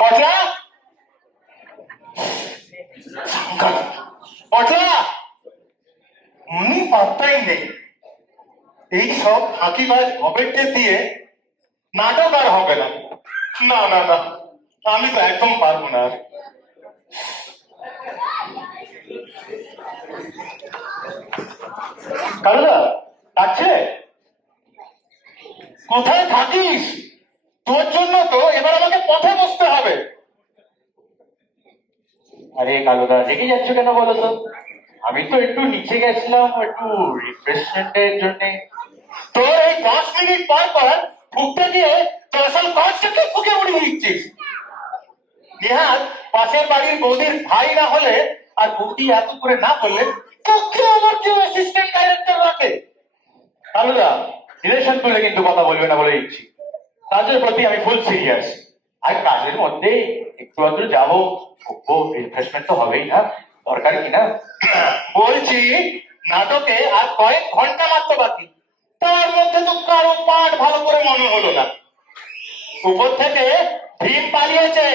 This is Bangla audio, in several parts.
পচা পচা উনি পাত্তাই নেই। এই সব ফাঁকিবাজ ভবেটকে দিয়ে নাটক আর হবে না। না না না, আমি তো একদম পারবো না। কালুদা আছে? কোথায় থাকিস? তোর জন্য তো এবার আমাকে পথে বসতে হবে। আরে কালুদা, রেগে যাচ্ছ কেন বলো তো? আমি তো একটু নিচে গেছিলাম একটু রিফ্রেশমেন্টের জন্য। তোর এই 10 মিনিট পর পর ঢুকতে গিয়ে তোর আসল কাজটাকে ফুকে উড়িয়ে দিচ্ছিস। নেহাত পাশের বাড়ির বৌদির ভাই না হলে আর বৌদি এত করে না করলে তোকে আমার কেউ অ্যাসিস্ট্যান্ট ডাইরেক্টর রাখে? কালুদা, রিলেশন তুলে কিন্তু কথা বলবে না বলে দিচ্ছি। কাজের প্রতি আমি ফুল সিরিয়াস। আর কাজের মধ্যে একটু আধটু যাবো, ঘুরবো, রিফ্রেশমেন্ট তো হবেই না, দরকার কি না? বলছি নাটকে আর কয়েক ঘন্টা মাত্র বাকি, তার মধ্যে তো কারো পাঠ ভালো করে মনে হলো না। উপর থেকে ভীম পালিয়েছে,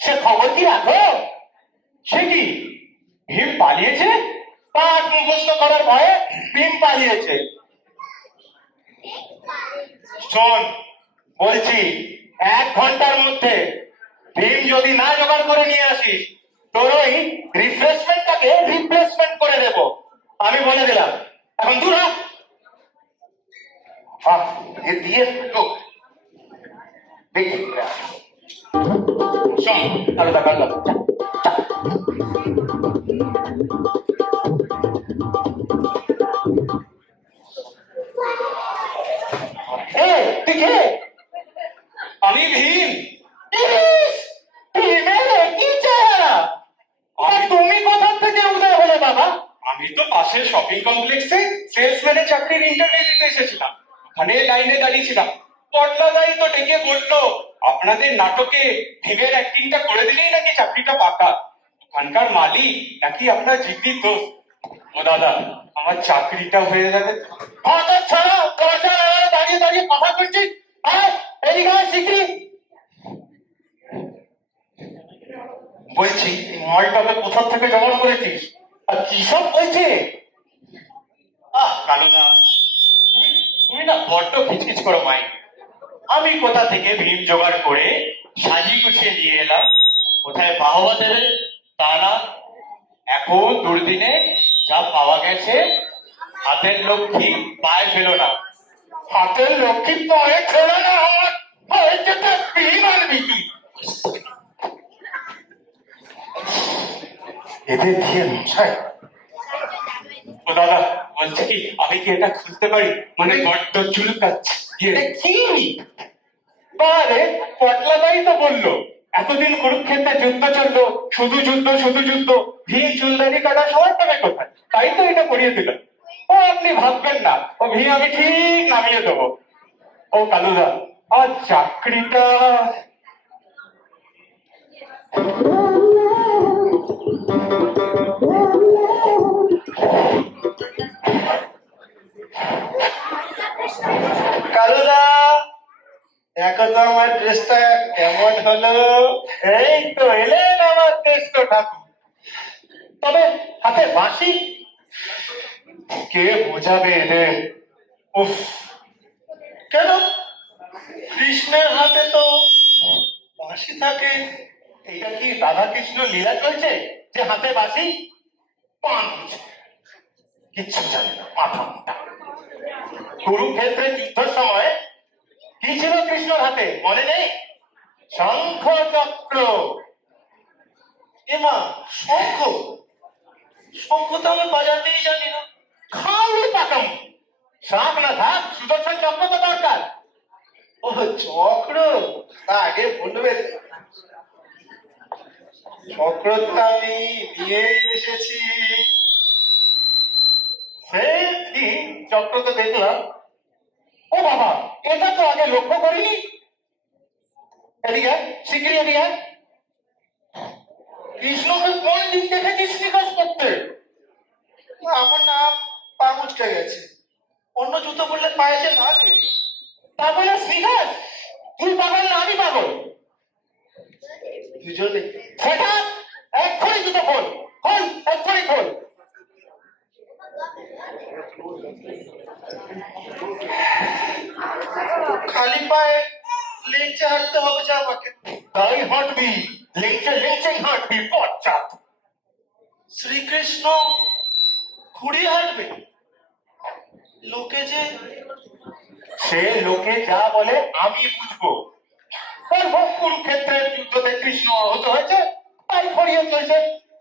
সে খবর কি রাখো? সে কি, ভীম পালিয়েছে? পাঠ মুখস্থ করার ভয়ে ভীম পালিয়েছে। শোন, বলছি 1 ঘন্টার মধ্যে ভীম যদি না জোগাড় করে নিয়ে আসিস, তোর ওই রিফ্রেশমেন্টটাকে রিপ্লেসমেন্ট করে দেব। আমি বলে দিলাম, এখন দূর হ। এ দিয়ে তো দেখি। শোন কালুদা কালুদা, তুই কে? আমি ভীম। ভীমের কি চেহারা! আর তুমি কোথা থেকে উদয় হলে বাবা? আমি তো পাশের শপিং কমপ্লেক্সে সেলসম্যানের চাকরির ইন্টারভিউ দিতে এসেছিলাম। ওখানে লাইনে দাঁড়িয়েছিলাম। পটলাদাই তো ডেকে বললো, আপনাদের নাটকে ভীমের অ্যাক্টিংটা করে দিলেই নাকি চাকরিটা পাকা। ওখানকার মালিক নাকি আপনার জিগরির দোস্ত। ও দাদা, আমার চাকরিটা হয়ে যাবে তো? হত ছাড়া দরজা দাঁড়িয়ে দাঁড়িয়ে কথা বলছিস। এদিকে আয় শিগগিরি। বলছি এই মালটাকে কোথা থেকে জোগাড় করেছিস আর কি সব বলছে? কালুদা, তুমি না বড্ড খিচখিচ করো মাই। আমি কোথা থেকে ভীম জোগাড় করে সাজিয়ে গুছিয়ে নিয়ে এলাম। কোথায় বাহবা দেবে তা না, এখন দুর্দিনে যা পাওয়া গেছে, হাতের লক্ষ্মী পায়ে ফেলো না। হাতের লক্ষ্মী পায়ে ছেড়ে না, আমার পায়ে যেতে ভীম আনবি তুই। এদের দিয়ে মশাই। ও দাদা, বলছি কি, আমি কি এটা খুলতে পারি? মানে বড্ড চুলকাচ্ছে। কি বারে পটলাদাই তো বললো এতদিন কুরুক্ষেত্রে যুদ্ধ চললো, শুধু যুদ্ধ শুধু যুদ্ধ, ভীম চুলদারি কাটা সবার পাবে কোথায়? তাই তো এটা করিয়ে দিলাম। ও আপনি ভাববেন না, ও ভীম আমি ঠিক নামিয়ে দেবো। ও কালুদা, আর চাকরিটা কালুদা, দেখো তো আমার ড্রেসটা কেমন হলো। এই তো এলেন আমার টেস্ট ঠাকুর। তবে হাতে বাঁশি কে বোঝাবে এদের? উফ, কেন কৃষ্ণের হাতে তো বাঁশি থাকে। এটা কি রাধা কৃষ্ণ লীলা চলছে যে হাতে বাঁশি? পান হচ্ছে, কিচ্ছু জানে না মাথা মোটা। কুরুক্ষেত্রের যুদ্ধের সময় কি ছিল কৃষ্ণর হাতে মনে নেই? শঙ্খ চক্র। এমা, শঙ্খ? শঙ্খ তো আমি বাজাতেই জানি না। খাওয়াই পাকাম। শাক না থাক, সুদর্শন চক্র তো দরকার। ও চক্র, তা আগে বলবে। চক্র তো আমি নিয়েই এসেছি। সেই চক্র তো দেখলাম। ও বাবা, এটা তো আগে লক্ষ্য করিনি। এদিকে শিগগিরি এদিকে। কৃষ্ণকে কোন দিন দেখেছিস নিকাশ করতে? পায়ে যে লাগে। তা বলে শ্রীঘাস, তুই পাগল না আমি পাগল? দুজনে সেটা এক্ষুনি দুটো খোল, খোল, এক্ষুনি খোল। খালি পায়ে লেঞ্চে হাঁটতে হবে যে আমাকে। তাই হাঁটবি, লেংচে লেংচেই হাঁটবি, পশ্চাৎ। শ্রীকৃষ্ণ ঘুরিয়ে হাঁটবে? লোকে যে সে লোকে যা বলে আমি বুঝবো। বলবো কুরুক্ষেত্রের যুদ্ধতে কৃষ্ণ আহত হয়েছে, তাই খড়িয়ে চলছে।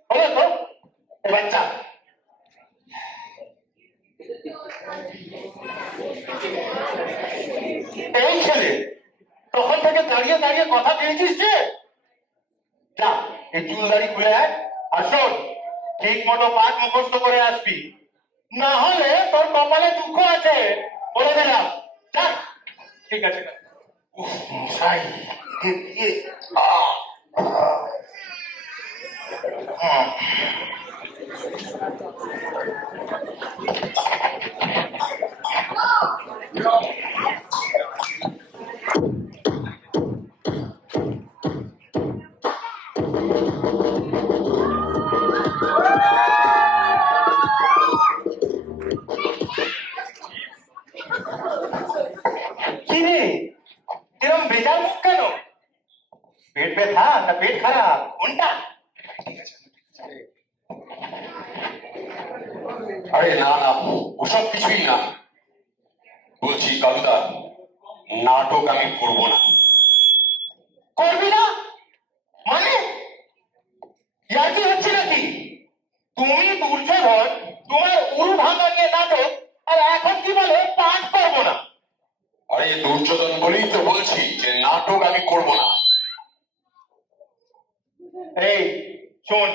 হলো তো, এবার যা। এই ছেলে, তখন থেকে দাঁড়িয়ে দাঁড়িয়ে কথা দিয়েছিস যে? যা, এই চুল দাড়ি খুলে আয়, আর শোন, ঠিক মতো পাঠ মুখস্থ করে আসবি, না হলে তোর কপালে দুঃখ আছে, বলে দিলাম। যা। ঠিক আছে। মশাই, কি রে, এরকম বেজার মুখ কেন? পেট ব্যথা না পেট খারাপ, কোনটা? আরে না না, ওসব কিছুই না। বলছি কালুদা, নাটক আমি করব না। করবি না মানে? ইয়ার কি হচ্ছে নাকি? তুমি দুর্যোধন, তোমার উরু ভাঙা নিয়ে নাটক, আর এখন কি বলে পাঠ করবো না? আরে দুর্যোধন বলেই তো বলছি যে নাটক আমি করব না। এই শোন,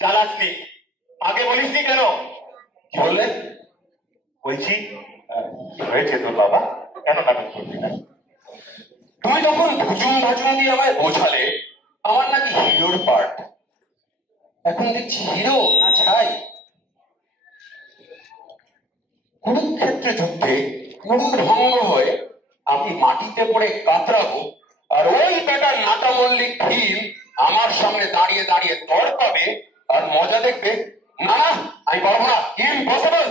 চালাসনি, আগে বলিসনি কেন? কি বললে? বলছি কি হয়েছে তোর বাবা, কেন নাটক করবি না? তুমি তখন ভুজুম ভাজুম দিয়ে আমায় বোঝালে আমার নাকি হিরোর পার্ট। এখন দেখছি হিরো না ছাই। কুরুক্ষেত্রে যুদ্ধে কুরু ভঙ্গ হয়ে আমি মাটিতে পড়ে কাতরাবো, আর ওই বেটার নাটা মল্লিক ভীম আমার সামনে দাঁড়িয়ে দাঁড়িয়ে তড় পাবে আর মজা দেখবে। না না, আমি পারবো না, ইম্পসিবল।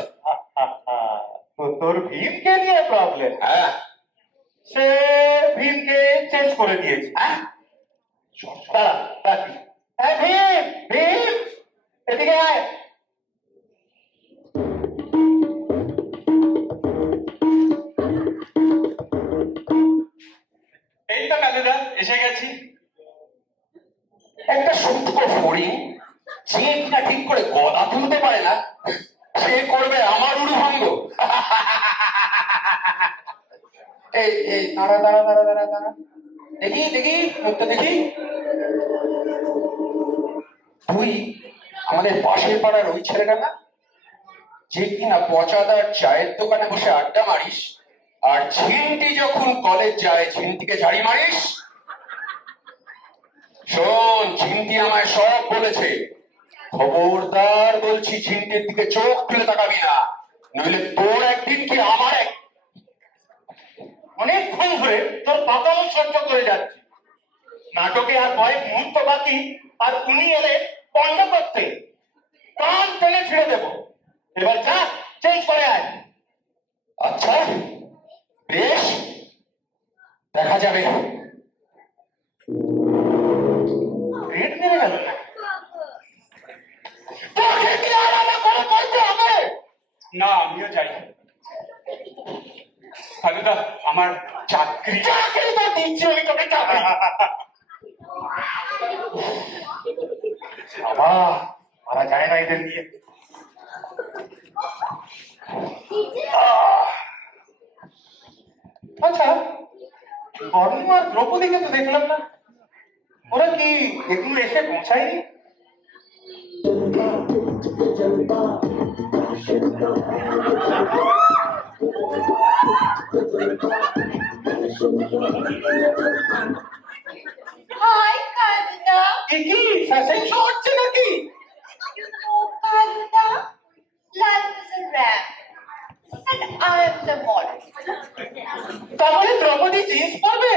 তো তোর ভীমকে নিয়ে প্রবলেম? হ্যাঁ। সে ভীমকে চেঞ্জ করে দিয়েছে। হ্যাঁ, দাঁড়া, ডাকি। এই ভীম, ভীম, এদিকে আয়। এই তো কালুদা, এসে গেছি। একটা সূক্ষ্ম ফড়িং, যে কিনা ঠিক করে গদা তুলতে পারে না, সে করবে আমার উড়ুভঙ্গ। এই এই দাঁড়া দাঁড়া দাঁড়া দাঁড়া দাঁড়া, দেখি দেখি মুখটা দেখি। তুই আমাদের পাশের পাড়ার ওই ছেলেটা না, যে কিনা পচাদার চায়ের দোকানে বসে আড্ডা মারিস, আর ঝিন্টি যখন কলেজ যায় ঝিন্টিকে ঝাড়ি মারিস? শোন, ঝিন্টি আমায় সব বলেছে। খবরদার বলছি, ঝিন্টির দিকে চোখ তুলে তাকাবি না, নইলে তোর একদিন কি আমার এক। অনেকক্ষণ ধরে তোর পাতানো সহ্য করে যাচ্ছি, নাটকে আর কয়েক মুহূর্ত বাকি, আর উনি এলে পণ্ড করতে, কান টেনে ছিঁড়ে দেবো। এবার যা, চেঞ্জ করে আয়। আচ্ছা বেশ, দেখা যাবে। রেড মেরে গেল না? তোকে কি আর আমাকে বলতে হবে? না, আমিও যাই। কালুদা, আমার চাকরি। চাকরি তো দিচ্ছি আমি তোকে, চাকরি। বাবা, মারা যায় না এদের নিয়ে। আচ্ছা, কর্ণ আর দ্রৌপদীকে তো দেখলাম না, ওরা কি এগুলো এসে পৌঁছায়নি? Hi, Kaluda. এ কি ফ্যাশন শো হচ্ছে নাকি? You know, Kaluda, life is a rap. and I am the model. তাহলে দ্রৌপদী জিন্স পরবে,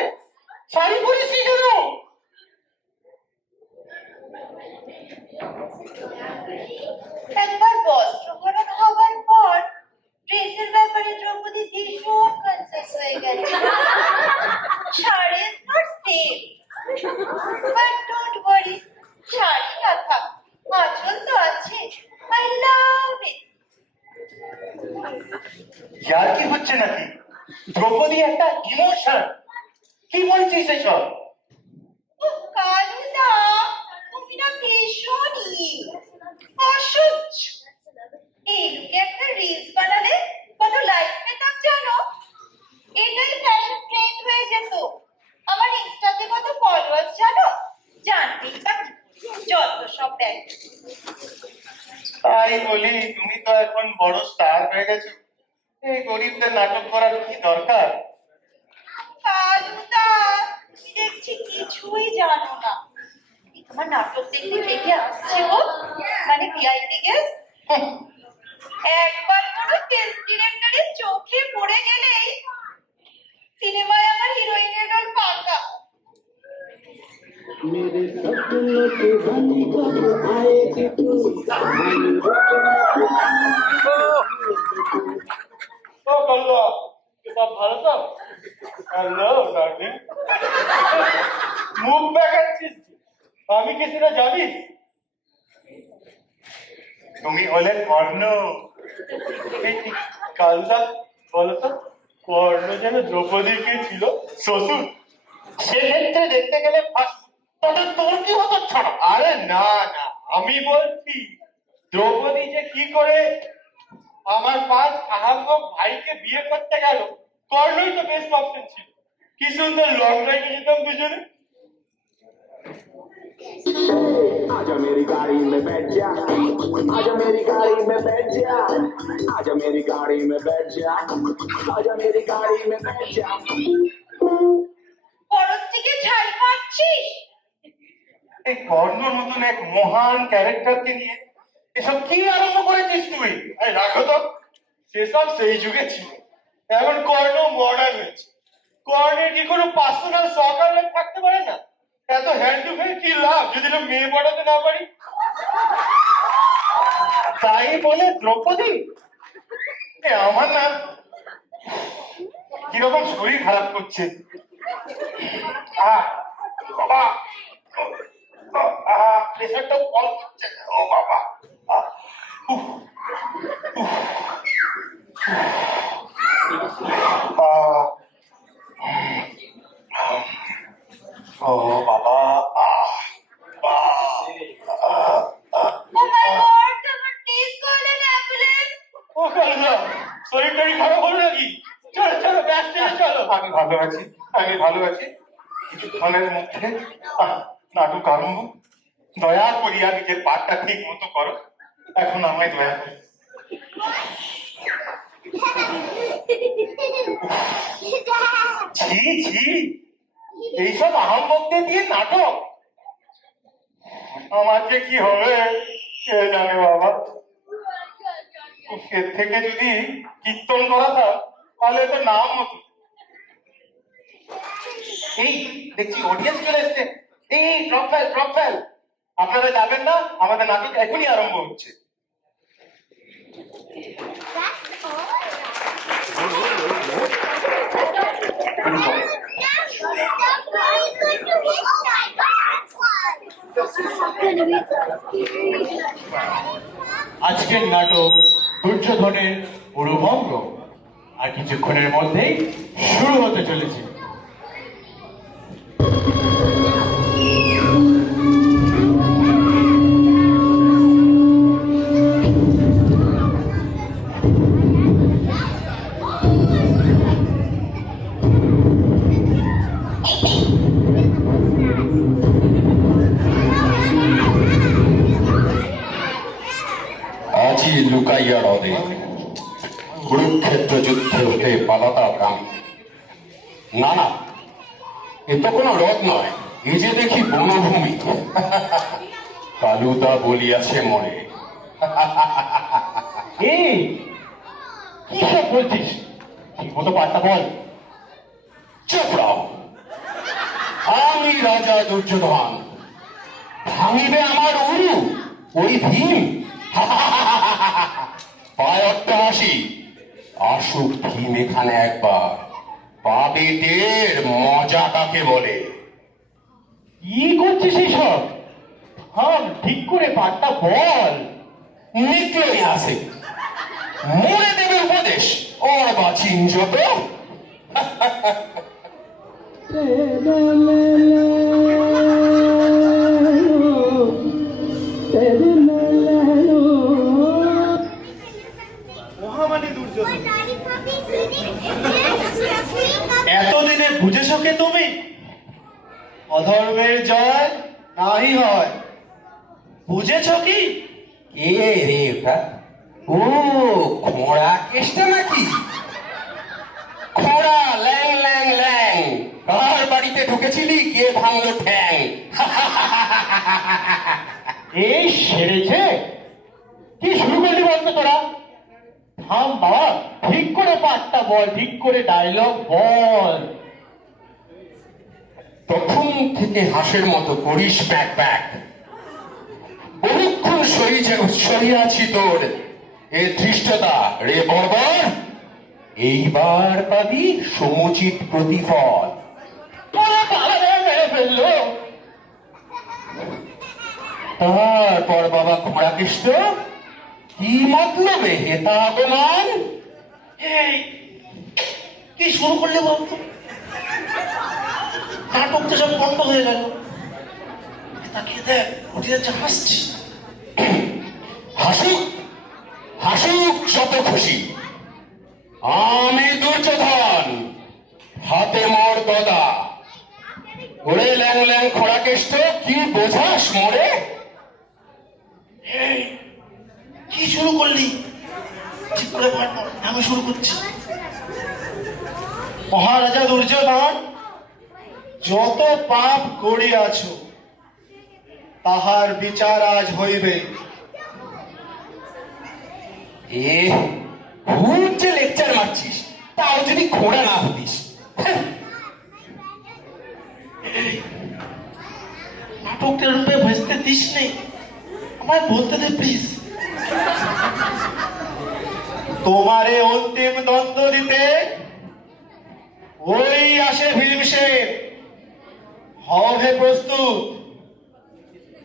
শাড়ি পরিস নি কেন? একবার বস্ত্রহরণ হবার পর ড্রেসের ব্যাপারে দ্রৌপদী ভীষণ কনসিয়াস হয়ে গেছে। Sari is not safe. But don't worry, sari না থাক, আঁচল তো আছে। I love it. ইয়ার কি হচ্ছে নাকি? দ্রৌপদী একটা ইমোশন। কি বলছিস এসব? উফ, কালুদা, তুমি না ভীষণই অসহ্য। এই লুকে একটা রিলস বানালে কত লাইক পেতাম জানো? এটাই ফ্যাশন ট্রেন্ড হয়ে যেত। আমার ইনস্টাতে কত ফলোয়ার্স জানো? জানবেই বা কি? যত সব দেখ। তাই বলি, তুমি তো এখন বড় স্টার হয়ে গেছো, এই গরিবদের নাটক করার কি দরকার? কালুদা, তুমি দেখছি কিছুই জানো না। এই তোমার নাটক দেখতে দেখে আসছে গো, মানে ভিআইপি গেস্ট। একবার কোনো ফিল্ম ডিরেক্টরের চোখে পড়ে গেলেই সিনেমায় আমার হিরোইনের রোল পাকা। मेरे सपनों के बनी कब आएगी तू ও কল্লা, সব ভালো তো? হ্যালো ডার্লিং, মুখ দেখাচ্ছিস, আমি কি সেটা জানিস? তুমি হলে কর্ণ। কালদা বলো তো, কর্ণ যেন দ্রৌপদীর কে ছিল? শ্বশুর? সেক্ষেত্রে দেখতে গেলে তোর কি হতো ছাড়া? আরে না না, আমি বলছি দ্রৌপদী যে কি করে আমার 5 আহাম্মক ভাইকে বিয়ে করতে গেল, কর্ণই তো বেস্ট অপশন ছিল। কি সুন্দর লং ড্রাইভে যেতাম দুজনে। आजा मेरी गाड़ी में बैठ जा आजा मेरी गाड़ी में बैठ जा आजा मेरी गाड़ी में बैठ जा आजा मेरी गाड़ी में बैठ जा পরস্তিকে ঝাড় পাচ্ছিস? এই কর্ণর মতন এক মহান ক্যারেক্টারকে নিয়ে এসব কি আরম্ভ করেছিস তুই? এই রাখো তো, সেসব সেই যুগে ছিল, এখন কর্ণ মডার্ন হয়েছে। কর্ণের কি কোনো পার্সোনাল সকাল থাকতে পারে না? এত হ্যান্ড টু হ্যান্ড কি লাভ যদি না মেয়ে পড়াতে না পারি? তাই বলে দ্রৌপদী? আমার না কিরকম শরীর খারাপ করছে। বাবা, প্রেশারটা কম করছে। ও বাবা, ও বাবা, Oh my God, someone please call an ambulance. ও কালুদা, শরীর টরীর খারাপ হলো নাকি? চলো চলো, ব্যস্ত চলো। আমি ভালো আছি, আমি ভালো আছি। কিছুক্ষণের মধ্যে নাটক আরম্ভ। দয়া করিয়া নিজের পাঠটা ঠিক মতো করো, এখন আমায় দয়া করো। ছি ছি, এইসব আহম্মকদের দিয়ে নাটক, আমার যে কি হবে কে জানে বাবা। এর থেকে যদি কীর্তন করা থাক তাহলে তো নাম হতো। এই দেখছি অডিয়েন্স চলে এসছে। এই ড্রপ ফেল, আপনারা যাবেন না? আমাদের নাটক এখনই আরম্ভ হচ্ছে। আজকের নাটক দুর্যোধনের পুরভঙ্গ আর কিছুক্ষণের মধ্যেই শুরু হতে চলেছে। আজই লুকাইয়া রদে কুরুক্ষেত্র যুদ্ধে হতে পালাতা প্রাণী। না না, এ তো কোনো হ্রদ নয়, এ যে দেখি বনভূমি। কালুদা বলিয়াছে মরে। এই কি সব বলছিস? ঠিক মতো পাঠটা বল। চুপ রও। আমি রাজা দুর্যোধন, ভাঙিবে আমার উরু ওই ভীম? পায় অট্টহাসি, আসুক ভীম এখানে একবার, পাবে টের মজা কাকে বলে। কি করছিস এইসব? থাম, ঠিক করে পাঠটা বল। নিকলই আসে, মনে দেবে উপদেশ, ওর বাচিন যত। মহামানী দুর্যোধন, এতদিনে বুঝেছো কে তুমি? অধর্মের জয় নাহি হয়, বুঝেছো কি? কে রে ওটা? ও খোঁড়া কেষ্টা নাকি? খোঁড়া ল্যাং ল্যাং ল্যাং, কার বাড়িতে ঢুকেছিলি, কে ভাঙলো ঠ্যাং? এই সেরেছে, কি শুরু করলি বলতো তোরা? থাম বাবা, ঠিক করে পাঠটা বল, ঠিক করে ডায়লগ বল। প্রথম থেকে হাঁসের মতো করিস প্যাক প্যাক, বহুক্ষণ সরিয়াছি তোর এ ধৃষ্টতা রে বর্বর, এইবার পাবি সমুচিত প্রতিফল। ওরা পালাবে, মেরে ফেললো। তারপর বাবা খোঁড়াকৃষ্ণ কি মতলবে হেতা অপমান? এই কি শুরু করলে বলতো? নাটক তো সব বন্ধ হয়ে গেল। তাকিয়ে দেখ, উঠে যাচ্ছে, হাসছি। হাসুক, হাসুক যত খুশি, আমি দুর্যোধন, হাতে মোর গদা। ওরে ল্যাং ল্যাং খোঁড়াকেষ্ট, কি বোঝাস মোরে? এই কি শুরু করলি? ঠিক করে পাঠ বল, আমি শুরু করছি। মহারাজা দুর্যোধন, যত পাপ করিয়াছ তাহার বিচার আজ হইবে। এ খুব যে লেকচার মারছিস, তাও যদি খোঁড়া না হতিস। হ্যাঁ, নাটকের রূপে ভেস্তে দিস নেই, আমায় বলতে দে প্লিজ। তোমারে অন্তিম দ্বন্দ্ব দিতে ওই আসে ভীমসেন, হবে প্রস্তুত।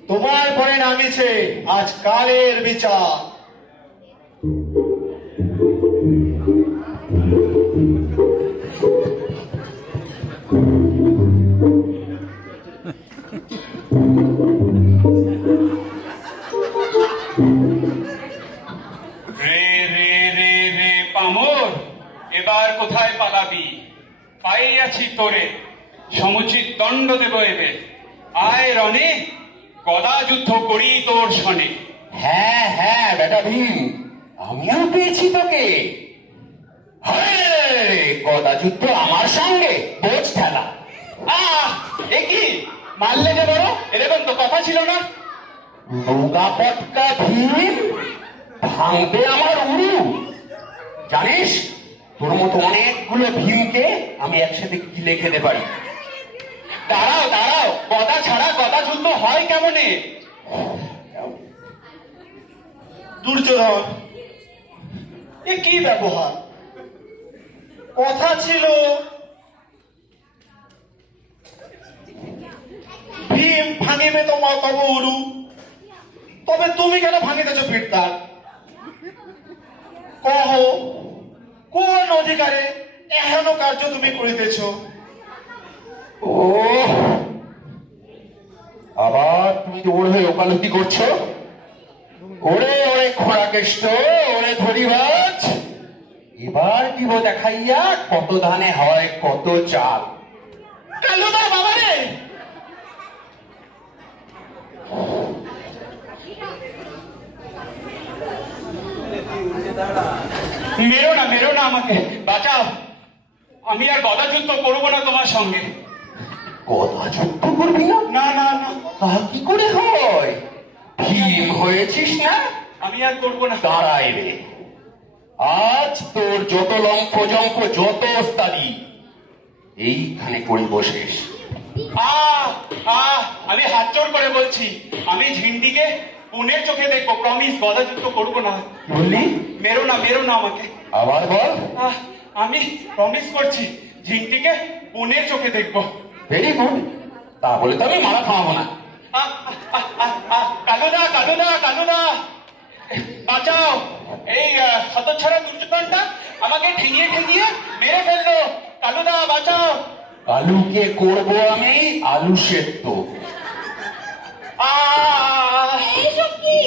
তোমার পরে নামিছে আজ কালের বিচার। রে রে রে রে পামর, এবার কোথায় পালাবি? পাইয়াছি তোরে, সমুচিত দণ্ড দেব এবে। আয় রণে, গদা যুদ্ধ করি তোর সনে। হ্যাঁ হ্যাঁ বেটা ভীম, আমিও পেয়েছি তোকে। গদা যুদ্ধ আমার সঙ্গে, বোঝ ঠেলা। এ কি মারলে যে বড়, এরকম তো কথা ছিল না। রোগা পটকা ভীম, ভাঙবে আমার উরু। জানিস, তোর মতো অনেকগুলো ভীমকে আমি একসাথে গিলে খেতে পারি। দাঁড়াও দাঁড়াও, গদা ছাড়া গদা যুদ্ধ হয় কেমনে? দুর্যোধন, এ কি ব্যবহার? কথা ছিল ভীম ভাঙিবে তোমার তব উরু, তবে তুমি কেন ভাঙিতেছ পিঠতার? কহ, কোন অধিকারে এহেন কার্য তুমি করিতেছ? ও আবার তুমি ওর হয়ে ওকালতি করছো? ওরে ওরে খোঁড়াকেষ্ট, ওরে ধরিবাজ, এবার দিব দেখাইয়া কত ধানে হয় কত চাল। কালুদা বাবা রে! মেরো না আমাকে, বাঁচাও। আমি আর গদা যুদ্ধ করবো না তোমার সঙ্গে। কথা যুদ্ধ করবি না? না না না, তা কি করে হয়? ভীম হয়েছিস না? আমি আর করবো না। দাঁড়াই রে, আজ তোর যত লম্ফজম্প যত ওস্তাদি এইখানে করি বসিস। আমি হাত জোর করে বলছি, আমি ঝিন্ডিকে পুনের চোখে দেখবো, প্রমিস, বাধাযুক্ত করবো না। বললি? মেরো না আমাকে। আবার বল। আমি প্রমিস করছি, ঝিন্ডিকে পুনের চোখে দেখবো। ভেরি গুড, তাহলে তো আমি মারা থামাবো না। কালুদা বাঁচাও, এই হতচ্ছাড়া দুর্যোধনটা আমাকে ঠেঙিয়ে মেরে ফেললো। কালুদা বাঁচাও। কালুকে করবো আমি আলু সেদ্ধ। এইসব কি?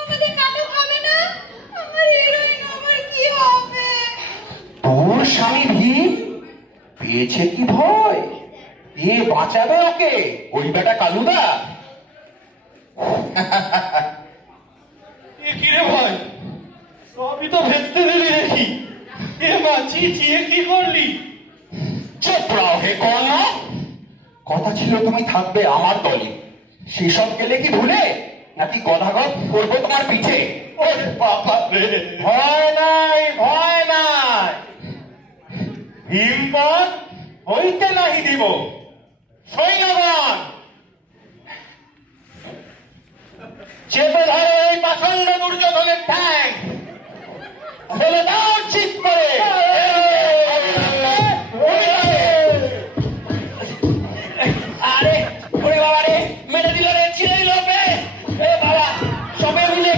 আমাদের নাটক হবে না? আমার হিরোইন আমার কি হবে? তোর স্বামী ভীম পেয়েছে কি ভয়? এ বাঁচাবে ওকে, ওই বেটা কালুদা। এ কি রে ভাই, সবই তো ভেস্তে দিলি দেখি। এ বাঁচিয়ে কি করলি? চুপ রাও হে কর্ণ, কথা ছিল তুমি থাকবে আমার দলে, সেসব গেলে কি ভুলে, নাকি গদাগদ করবো তোমার পিঠে? ওরে বাবা রে, ভয় নাই, ভীমপদ হইতে নাহি দিব। সৈন্যগণ, চেপে ধরো এই পাষণ্ড দুর্যোধনের ঠ্যাং, ফেলে দাও ঠিক করে। আরে ওরে বাবা রে, মেরে দিল রে, ছিঁড়ে দিল রে। এ বাবা, সবাই মিলে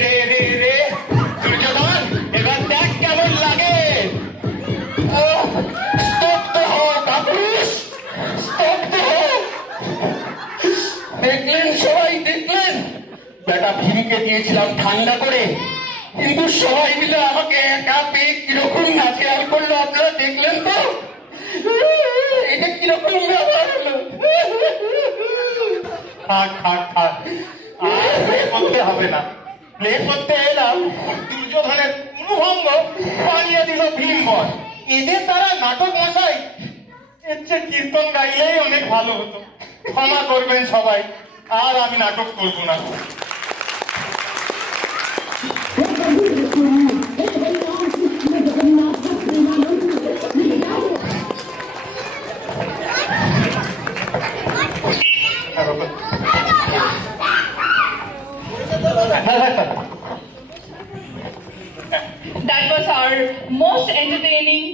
রে দুর্যোধন, এবার দেখ কেমন লাগে। স্তব্ধ হও কাপুরুষ, স্তব্ধ হও। দেখলেন সবাই, দেখলেন বেটা ভীমকে দিয়েছিলাম ঠান্ডা করে, কিন্তু সবাই মিলে আমাকে একা পেয়ে কিরকম নাচেয়ার করলো আপনারা দেখলেন তো? এটা কিরকম ব্যাপার হলো? থাক আর প্লে করতে হবে না। প্লে করতে এলাম, দুর্যোধনের অনুভঙ্গ বানিয়ে দিল ভীমবর। এদের তারা নাটক মশাই, এর চেয়ে কীর্তন গাইলেই অনেক ভালো হতো। ক্ষমা করবেন সবাই, আর আমি নাটক করবো না। That was our most entertaining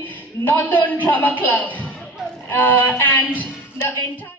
Northern Drama Club. And the entire